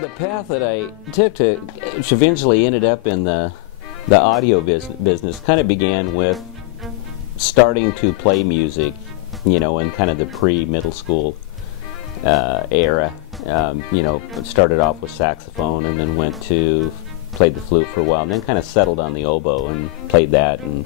The path that I took which eventually ended up in the audio business kind of began with starting to play music, you know, in kind of the pre-middle school era. You know, started off with saxophone and then played the flute for a while, and then kind of settled on the oboe and played that, and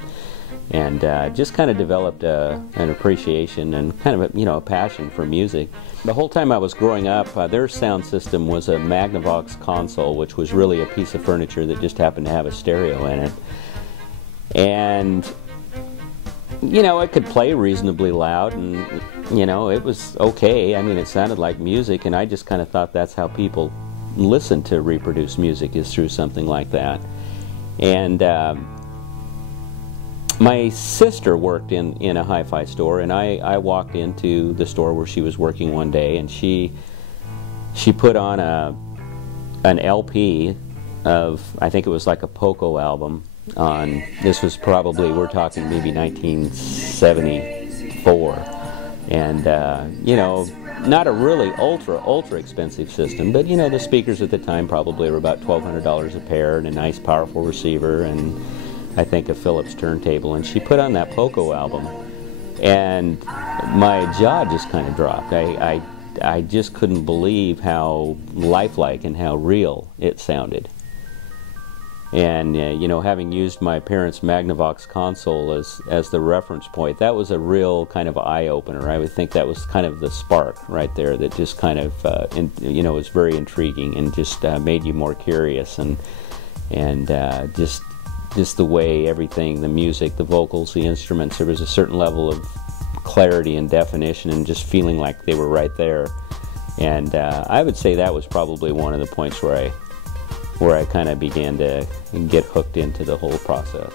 just kind of developed an appreciation and kind of a passion for music. The whole time I was growing up, their sound system was a Magnavox console, which was really a piece of furniture that just happened to have a stereo in it. And you know, it could play reasonably loud, and you know, it was okay. I mean, it sounded like music, and I just kind of thought that's how people listen to reproduce music, is through something like that. And my sister worked in a hi-fi store, and I walked into the store where she was working one day, and she put on an LP of, I think it was like a Poco album. This was probably, we're talking maybe 1974, and you know, not a really ultra expensive system, but you know, the speakers at the time probably were about $1,200 a pair, and a nice powerful receiver, and I think a Philips turntable. And she put on that Poco album, and my jaw just kind of dropped. I just couldn't believe how lifelike and how real it sounded. And you know, having used my parents' Magnavox console as the reference point, that was a real kind of eye-opener. I would think that was kind of the spark right there that just kind of, you know, was very intriguing and just made you more curious, and just the way everything, the music, the vocals, the instruments, there was a certain level of clarity and definition and just feeling like they were right there. And I would say that was probably one of the points where I kind of began to get hooked into the whole process.